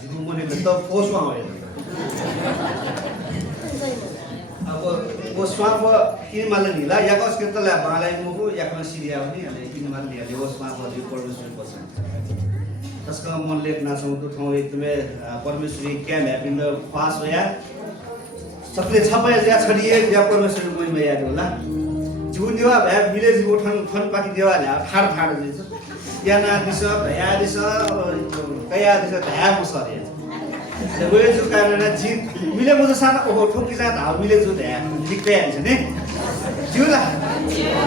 지금 뭐는 또 보수하고요. वो स्वाप किन माले निला या कस के तले बालाई मुको या कन सिरिया पनि अनि किन माले निले वो स्वाप हजुर परमेश्वर पर्छ त्यसको मनले नाचौं त ठाउँ एकदमै परमेश्वरी क्या भ्यापिन पास होया सबले छपय या छडिए या परमेश्वर महिमा याद होला जीवन देवा भ्या मिले जीव ठन ठन पाकी देवा ला ठाड ठाड दिन्छ या ना दिस भया दिस कया दिस भया मसरे वे जो कारण जी मिले मुझे साना ओहो ठोकी जा धाव मिले जो दे लिखते हैं जने जुला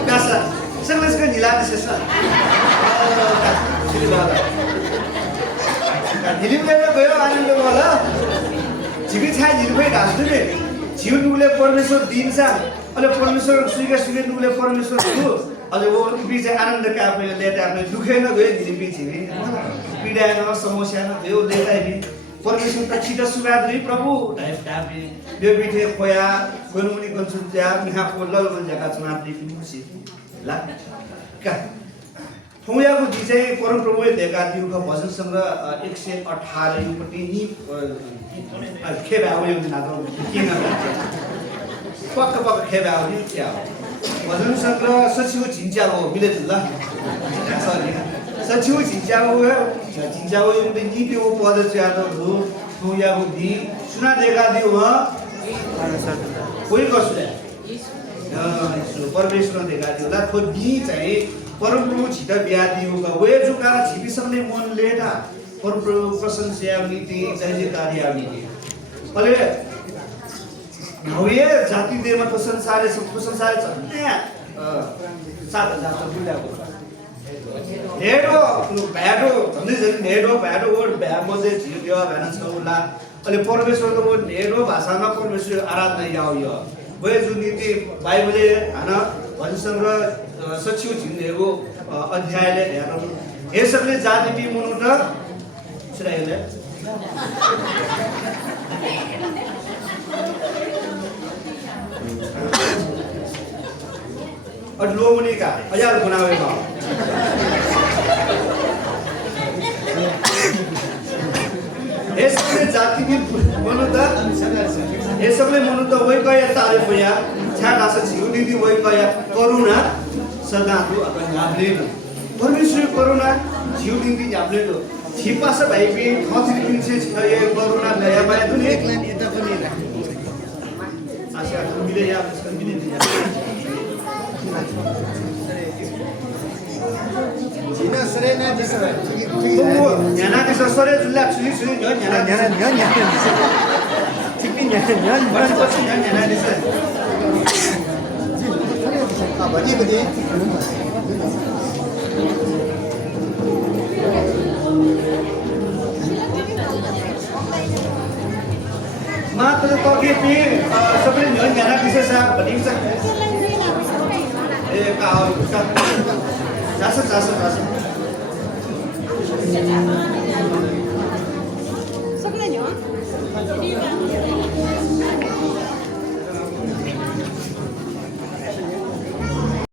कैसा संगलेस का नीला से सा दिल्ली में गयो आनंद वाला जीवी छाय दिल्ली डालते ने जीवन नुले परमेश्वर दिन सा अले परमेश्वर स्वीकार नुले परमेश्वर छु अले वो बीच आनंद का पे लेते आपने दुखे न गयो दिल्ली बीच पीड़ा न समस्या न गयो लेता है परमेश्वर त छिटो सुवाद रे प्रभु टाइप टापे यो बिठे खोया गनुनी कन्सुन त्या मिहा पोल्ल मन जगा चुनाव दिनु खुसी ला का थौयाको दि चाहिँ परम प्रभुले देका दिउको भजन संग्रह 118 यो पटि नि खेबा हो यो नातो किन पक्क पक्क खेबा हो नि क्या भजन संग्रह सचिव झिन्च्या हो मिले ल सचिव झिन्च्याको यो नि त्यो पद च्यातो हो थौयाको दि सुना देका दिउ ह कोही कसले परमेश्वर देका दिउ ला खो दि चाहिँ परम प्रभु छिटा बिया दिउका वे जुका छिबिसम्ने मन लेटा परम प्रभु प्रशंसा नीति जय कार्य नीति अले नौये जाति देमा प्रशंसाले छन्ने 7000 त बुलाको नेडो ब्याडो भन्दै छ नेडो ब्याडो वर्ड ब्या मजे झियो भन छौला अले परमेश्वरको वो नेडो भाषामा परमेश्वर आराधना याउ यो वे जु नीति बाइबलले हैन भजन संग्रह सचिव झिन्देको अध्यायले हेर्नु यसले जाति बि मुनु त छ्राइले लोमनीका हजार गुनावे बा यसले जाति बि मुनु त यसले मुनु त वै कया तारिफ या छाडा छ जिउ दिदी वै कया करुणा सदाको अपन हामीले परमेश्वर करुणा जिउ दिदी हामीले छिपास भाइ बि खतिर पिन्छे छ यो करुणा लया बाय दुनी एक लाइन यता पनि राख्नु आशा मिले या बस मिले दिया जिना सरे न दिस न्याना के सरे जुल्ला सुई सुई न्याना छिपिन न्याना बस न्याना दिस बड़ी बड़ी मात्र तो के पी सबले न्याना विशेष बड़ी छ ए का जास